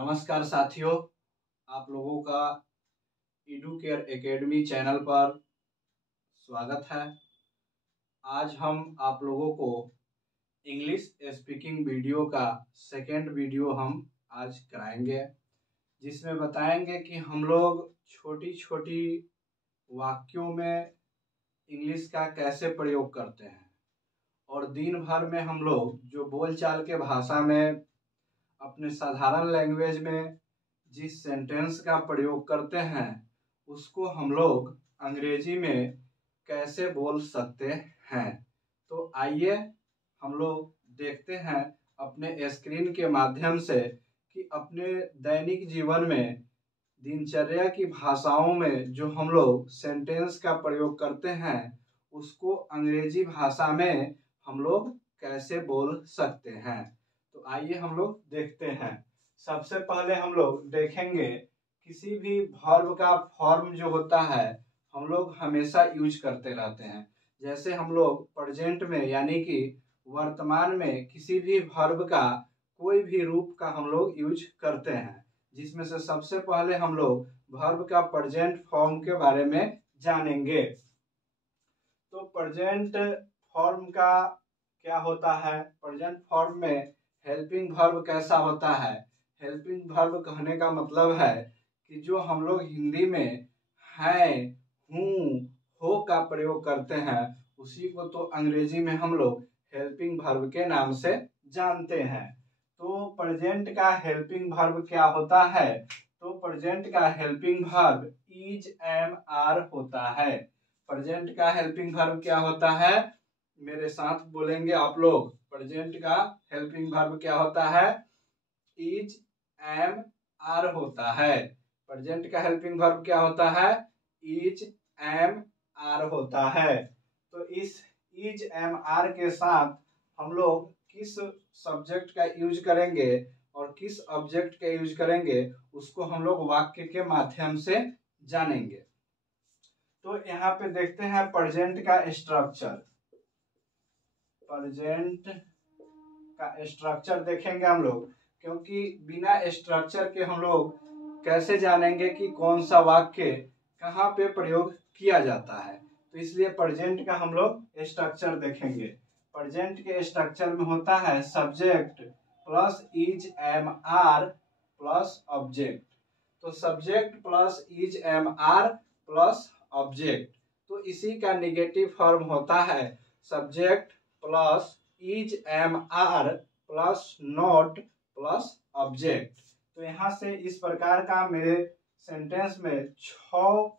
नमस्कार साथियों, आप लोगों का एडुकेयर एकेडमी चैनल पर स्वागत है। आज हम आप लोगों को इंग्लिश स्पीकिंग वीडियो का सेकेंड वीडियो हम आज कराएंगे, जिसमें बताएंगे कि हम लोग छोटी छोटी वाक्यों में इंग्लिश का कैसे प्रयोग करते हैं और दिन भर में हम लोग जो बोलचाल के भाषा में अपने साधारण लैंग्वेज में जिस सेंटेंस का प्रयोग करते हैं उसको हम लोग अंग्रेजी में कैसे बोल सकते हैं। तो आइए हम लोग देखते हैं अपने स्क्रीन के माध्यम से कि अपने दैनिक जीवन में दिनचर्या की भाषाओं में जो हम लोग सेंटेंस का प्रयोग करते हैं उसको अंग्रेजी भाषा में हम लोग कैसे बोल सकते हैं। तो आइए हम लोग देखते हैं। सबसे पहले हम लोग देखेंगे किसी भी वर्ब का फॉर्म जो होता है हम लोग हमेशा यूज करते रहते हैं। जैसे हम लोग प्रेजेंट में यानी कि वर्तमान में किसी भी वर्ब का कोई भी रूप का हम लोग यूज करते हैं, जिसमें से सबसे पहले हम लोग वर्ब का प्रेजेंट फॉर्म के बारे में जानेंगे। तो प्रेजेंट फॉर्म का क्या होता है? प्रेजेंट फॉर्म में हेल्पिंग वर्ब कैसा होता है? हेल्पिंग वर्ब कहने का मतलब है कि जो हम लोग हिंदी में है, हूँ, हो का प्रयोग करते हैं उसी को तो अंग्रेजी में हम लोग हेल्पिंग वर्ब के नाम से जानते हैं। तो प्रेजेंट का हेल्पिंग वर्ब क्या होता है? तो प्रेजेंट का helping verb is, am, are होता है। प्रेजेंट का हेल्पिंग वर्ब क्या होता है? मेरे साथ बोलेंगे आप लोग। प्रेजेंट का हेल्पिंग वर्ब क्या होता है? इज, एम, आर होता है। प्रेजेंट का हेल्पिंग वर्ब क्या होता है? इज, एम, आर होता है। तो इस इज, एम, आर के साथ हम लोग किस सब्जेक्ट का यूज करेंगे और किस ऑब्जेक्ट का यूज करेंगे उसको हम लोग वाक्य के माध्यम से जानेंगे। तो यहाँ पे देखते हैं प्रेजेंट का स्ट्रक्चर। प्रेजेंट का स्ट्रक्चर देखेंगे हम लोग, क्योंकि बिना स्ट्रक्चर के हम लोग कैसे जानेंगे कि कौन सा वाक्य कहाँ पे प्रयोग किया जाता है। तो इसलिए प्रेजेंट का हम लोग स्ट्रक्चर देखेंगे। प्रेजेंट के स्ट्रक्चर में होता है subject plus is, am, are plus object. तो subject plus is, am, are plus object. तो इसी का नेगेटिव फॉर्म होता है subject plus is, am, are plus not plus object. तो यहाँ से इस प्रकार का मेरे सेंटेंस में 6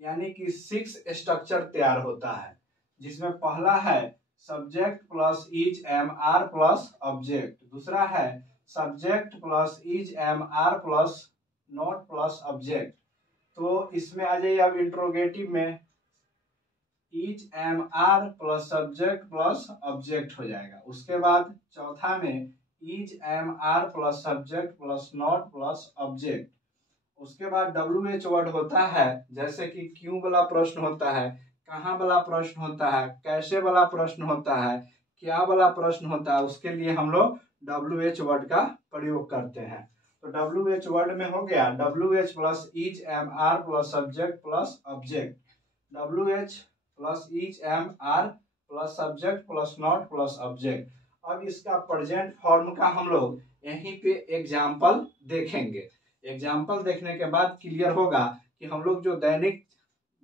यानी कि 6 स्ट्रक्चर तैयार होता है, जिसमें पहला है subject plus is, am, are plus object. दूसरा है subject plus is, am, are plus not plus object. तो इसमें आ जाइए अब इंट्रोगेटिव में is, am, are plus subject plus object हो जाएगा। उसके बाद चौथा में is, am, are plus subject plus not plus object. उसके बाद WH वर्ड होता है, जैसे कि क्यों वाला प्रश्न होता है, कहाँ वाला प्रश्न होता है, कैसे वाला प्रश्न होता है, क्या वाला प्रश्न होता है, उसके लिए हम लोग WH वर्ड का प्रयोग करते हैं। तो WH वर्ड में हो गया WH plus is, am, are plus subject plus object. WH plus is, am, are plus subject plus not plus object. अब इसका प्रेजेंट फॉर्म का हम लोग यहीं पे एग्जाम्पल देखेंगे। एग्जाम्पल देखने के बाद क्लियर होगा कि हम लोग जो दैनिक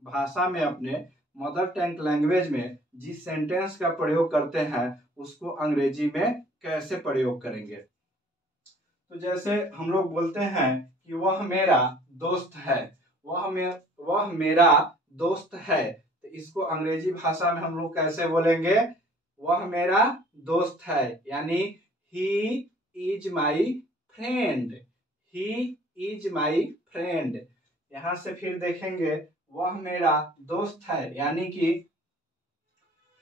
भाषा में अपने मदर टंग लैंग्वेज में जिस सेंटेंस का प्रयोग करते हैं उसको अंग्रेजी में कैसे प्रयोग करेंगे। तो जैसे हम लोग बोलते हैं कि वह मेरा दोस्त है, वह मेरा दोस्त है। तो इसको अंग्रेजी भाषा में हम लोग कैसे बोलेंगे? वह मेरा दोस्त है, यानी he is my friend. He is my friend. यहां से फिर देखेंगे वह मेरा दोस्त है, यानी कि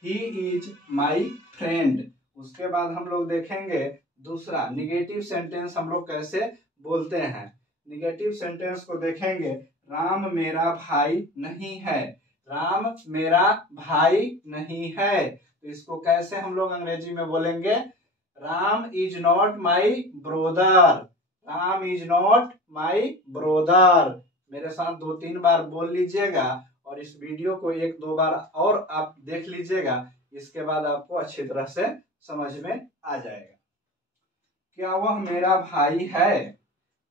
ही इज माई फ्रेंड। उसके बाद हम लोग देखेंगे दूसरा निगेटिव सेंटेंस हम लोग कैसे बोलते हैं। निगेटिव सेंटेंस को देखेंगे राम मेरा भाई नहीं है। राम मेरा भाई नहीं है। तो इसको कैसे हम लोग अंग्रेजी में बोलेंगे? Ram is not my brother. Ram is not my brother. मेरे साथ 2-3 बार बोल लीजिएगा और इस वीडियो को 1-2 बार और आप देख लीजिएगा, इसके बाद आपको अच्छी तरह से समझ में आ जाएगा। क्या वह मेरा भाई है?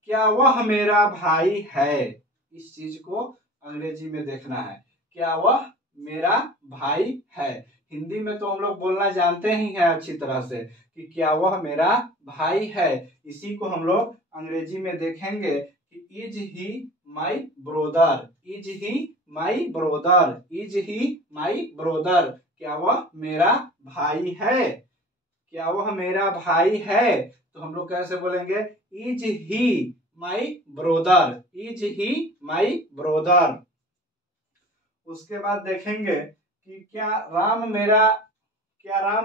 क्या वह मेरा भाई है? इस चीज को अंग्रेजी में देखना है। क्या वह मेरा भाई है? हिंदी में तो हम लोग बोलना जानते ही हैं अच्छी तरह से कि क्या वह मेरा भाई है। इसी को हम लोग अंग्रेजी में देखेंगे कि is he my brother, is he my brother, is he my brother. क्या वह मेरा भाई है? क्या वह मेरा भाई है? तो हम लोग कैसे बोलेंगे? Is he my brother, is he my brother. उसके बाद देखेंगे कि क्या राम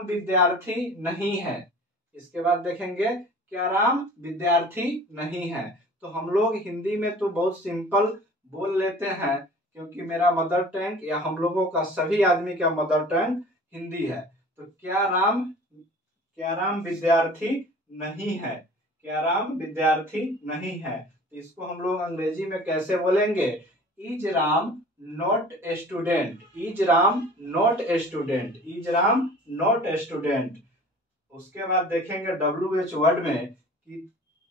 विद्यार्थी नहीं है। इसके बाद देखेंगे क्या राम विद्यार्थी नहीं है। तो हम लोग हिंदी में तो बहुत सिंपल बोल लेते हैं क्योंकि मेरा मदर टंग या हम लोगों का सभी आदमी का मदर टंग हिंदी है। तो क्या राम विद्यार्थी नहीं है? क्या राम विद्यार्थी नहीं है? तो इसको हम लोग अंग्रेजी में कैसे बोलेंगे? Is Ram not a student, is Ram not a student, is Ram not a student. उसके बाद देखेंगे WH वर्ड में कि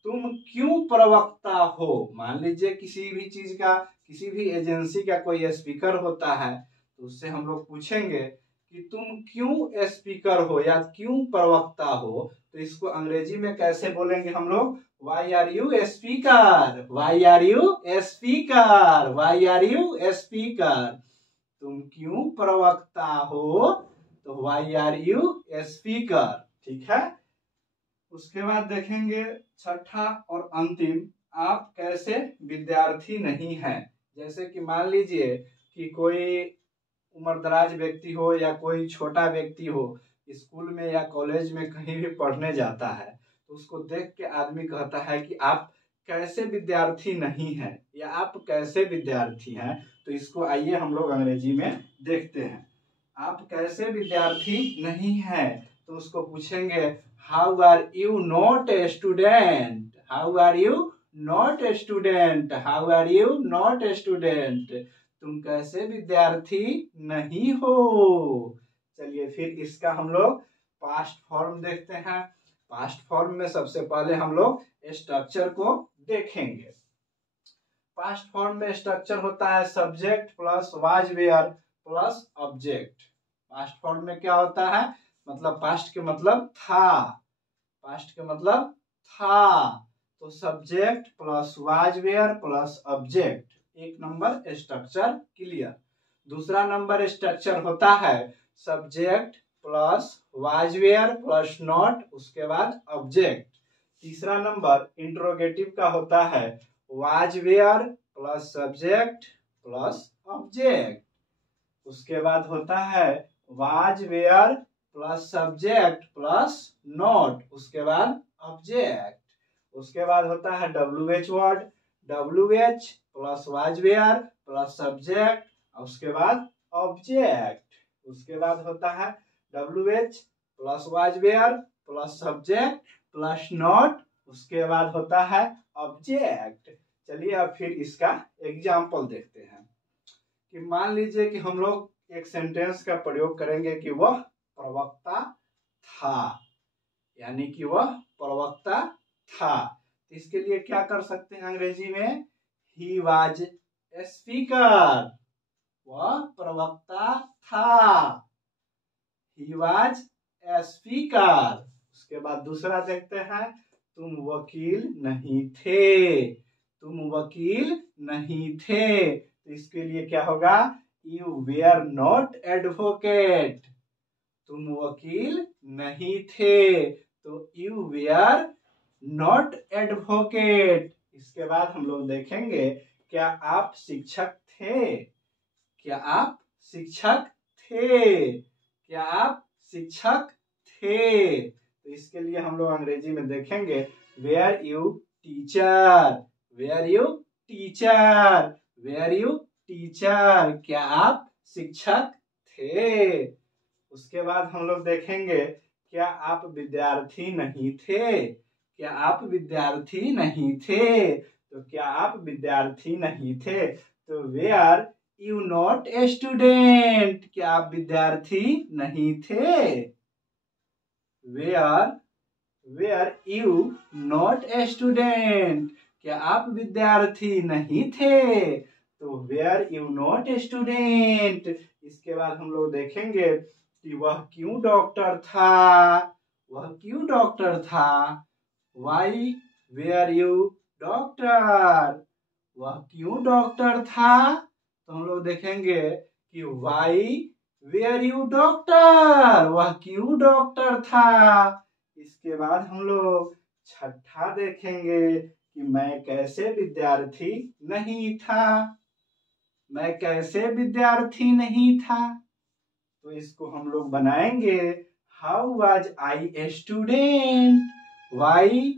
तुम क्यों प्रवक्ता हो। मान लीजिए किसी भी चीज का, किसी भी एजेंसी का कोई स्पीकर होता है तो उससे हम लोग पूछेंगे कि तुम क्यों स्पीकर हो या क्यों प्रवक्ता हो। तो इसको अंग्रेजी में कैसे बोलेंगे हम लोग? Why are you a speaker? Why are you a speaker? Why are you a speaker? तुम क्यों प्रवक्ता हो? तो Why are you a speaker? ठीक है। उसके बाद देखेंगे छठा और अंतिम, आप कैसे विद्यार्थी नहीं हैं। जैसे कि मान लीजिए कि कोई उम्रदराज व्यक्ति हो या कोई छोटा व्यक्ति हो, स्कूल में या कॉलेज में कहीं भी पढ़ने जाता है तो उसको देख के आदमी कहता है कि आप कैसे विद्यार्थी नहीं हैं या आप कैसे विद्यार्थी हैं। तो इसको आइए हम लोग अंग्रेजी में देखते हैं। आप कैसे विद्यार्थी नहीं हैं तो उसको पूछेंगे how are you not a student, how are you not a student, how are you not a student. तुम कैसे विद्यार्थी नहीं हो। चलिए फिर इसका हम लोग पास्ट फॉर्म देखते हैं। पास्ट फॉर्म में सबसे पहले हम लोग स्ट्रक्चर को देखेंगे। पास्ट फॉर्म में स्ट्रक्चर होता है subject plus was were plus object. Past form में क्या होता है? मतलब पास्ट के मतलब था, पास्ट के मतलब था। तो subject plus was were plus object, एक नंबर स्ट्रक्चर क्लियर। दूसरा नंबर स्ट्रक्चर होता है subject plus was were plus not, उसके बाद ऑब्जेक्ट। तीसरा नंबर इंट्रोगेटिव का होता है was were plus subject plus object. उसके बाद होता है was were plus subject plus not, उसके बाद ऑब्जेक्ट। उसके बाद होता है WH word, WH plus was were plus subject, उसके बाद ऑब्जेक्ट। उसके बाद होता है WH plus was were plus subject plus not, उसके बाद होता है ऑब्जेक्ट। चलिए अब फिर इसका एग्जाम्पल देखते हैं कि मान लीजिए कि हम लोग एक सेंटेंस का प्रयोग करेंगे कि वह प्रवक्ता था, यानी कि वह प्रवक्ता था। इसके लिए क्या कर सकते हैं अंग्रेजी में? ही वाज ए स्पीकर, वह प्रवक्ता था, ही वाज ए स्पीकर। उसके बाद दूसरा देखते हैं तुम वकील नहीं थे, तुम वकील नहीं थे। तो इसके लिए क्या होगा? यू वेयर नॉट एडवोकेट, तुम वकील नहीं थे तो यू वेयर नॉट एडवोकेट। इसके बाद हम लोग देखेंगे क्या आप शिक्षक थे, क्या आप शिक्षक थे, क्या आप शिक्षक थे। तो इसके लिए हम लोग अंग्रेजी में देखेंगे were you teacher, were you teacher, were you teacher, क्या आप शिक्षक थे। उसके बाद हम लोग देखेंगे क्या आप विद्यार्थी नहीं थे, क्या आप विद्यार्थी नहीं थे? तो क्या आप विद्यार्थी नहीं थे? तो were you not a student? क्या आप विद्यार्थी नहीं थे? Were you not a student? क्या आप विद्यार्थी नहीं थे? तो were you not a student. इसके बाद हम लोग देखेंगे कि वह क्यों डॉक्टर था। वह क्यों डॉक्टर था? Why were you doctor? वह क्यों डॉक्टर था? तो हम लोग देखेंगे कि वाई वेयर यू डॉक्टर? वह क्यों डॉक्टर था? इसके बाद हम लोग छठा देखेंगे कि मैं कैसे विद्यार्थी नहीं था। मैं कैसे विद्यार्थी नहीं था? तो इसको हम लोग बनाएंगे how was I a student. Why,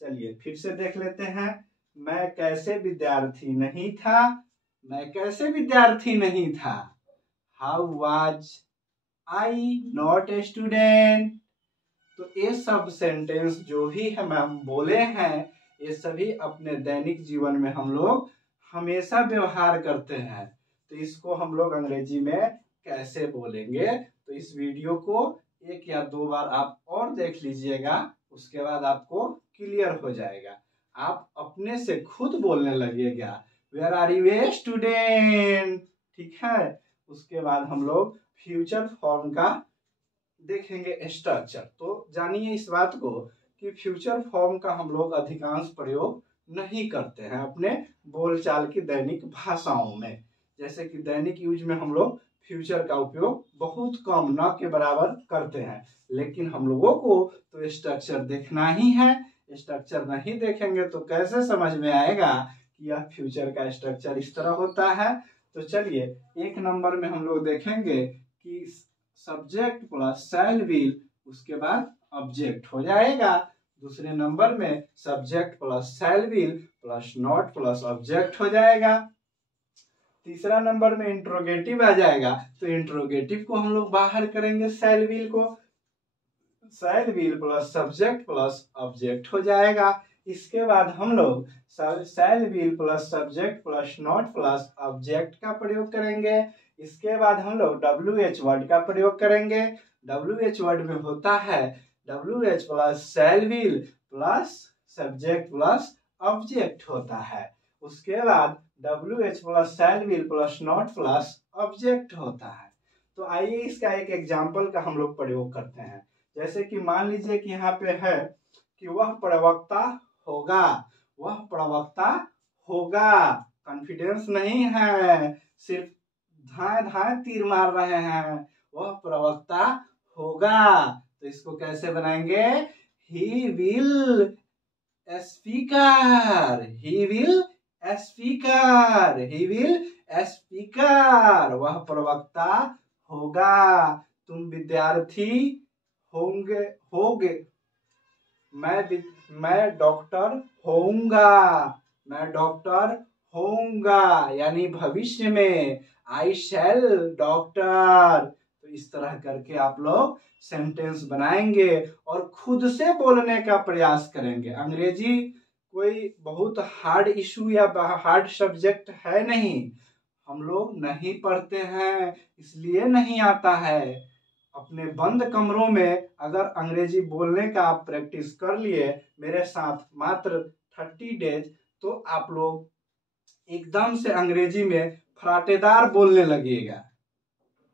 चलिए फिर से देख लेते हैं। मैं कैसे विद्यार्थी नहीं था? मैं कैसे विद्यार्थी नहीं था? How was I not a student. तो ये सब सेंटेंस जो भी हम बोले हैं, ये सभी अपने दैनिक जीवन में हम लोग हमेशा व्यवहार करते हैं। तो इसको हम लोग अंग्रेजी में कैसे बोलेंगे? तो इस वीडियो को 1 या 2 बार आप और देख लीजिएगा, उसके बाद आपको क्लियर हो जाएगा। आप अपने से खुद बोलने लगेगा, where are you a student. ठीक है। उसके बाद हम लोग फ्यूचर फॉर्म का देखेंगे स्ट्रक्चर। तो जानिए इस बात को कि फ्यूचर फॉर्म का हम लोग अधिकांश प्रयोग नहीं करते हैं अपने बोलचाल की दैनिक भाषाओं में। जैसे कि दैनिक यूज में हम लोग फ्यूचर का उपयोग बहुत कम, न के बराबर करते हैं। लेकिन हम लोगों को तो स्ट्रक्चर देखना ही है। स्ट्रक्चर नहीं देखेंगे तो कैसे समझ में आएगा कि यह फ्यूचर का स्ट्रक्चर इस तरह होता है। तो चलिए 1 नंबर में हम लोग देखेंगे कि सब्जेक्ट प्लस शैल विल, उसके बाद ऑब्जेक्ट हो जाएगा। दूसरे नंबर में subject plus shell will plus not plus object हो जाएगा। तीसरा नंबर में इंट्रोगेटिव आ जाएगा। तो इंट्रोगेटिव को हम लोग बाहर करेंगे शैल विल को। शैल will plus subject plus object हो जाएगा। इसके बाद हम लोग शैल will plus subject plus not plus object का प्रयोग करेंगे। इसके बाद हम लोग WH वर्ड का प्रयोग करेंगे। WH वर्ड में होता है WH plus shell will plus subject plus object होता है। उसके बाद WH plus shell will plus not plus object होता है। तो आइए इसका एक एग्जाम्पल का हम लोग प्रयोग करते हैं। जैसे कि मान लीजिए कि यहाँ पे है कि वह प्रवक्ता होगा। वह प्रवक्ता होगा, कॉन्फिडेंस नहीं है, सिर्फ धाए धाए तीर मार रहे हैं। वह प्रवक्ता होगा। तो इसको कैसे बनाएंगे? He will speaker. He will speaker. He will speaker. वह प्रवक्ता होगा। तुम विद्यार्थी होंगे होगे। मैं डॉक्टर होऊंगा। मैं डॉक्टर होऊंगा यानी भविष्य में आई शैल डॉक्टर। तो इस तरह करके आप लोग सेंटेंस बनाएंगे और खुद से बोलने का प्रयास करेंगे। अंग्रेजी कोई बहुत हार्ड इशू या हार्ड सब्जेक्ट है नहीं। हम लोग नहीं पढ़ते हैं इसलिए नहीं आता है। अपने बंद कमरों में अगर अंग्रेजी बोलने का आप प्रैक्टिस कर लिए मेरे साथ मात्र 30 डेज, तो आप लोग एकदम से अंग्रेजी में फराटेदार बोलने लगेगा।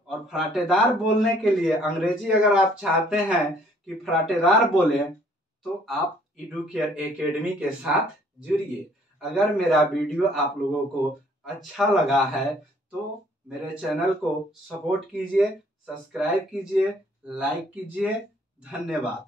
और फराटेदार बोलने के लिए अंग्रेजी अगर आप चाहते हैं कि फराटेदार बोले, तो आप एडुकेयर एकेडमी के साथ जुड़िए। अगर मेरा वीडियो आप लोगों को अच्छा लगा है तो मेरे चैनल को सपोर्ट कीजिए, सब्सक्राइब कीजिए, लाइक कीजिए। धन्यवाद।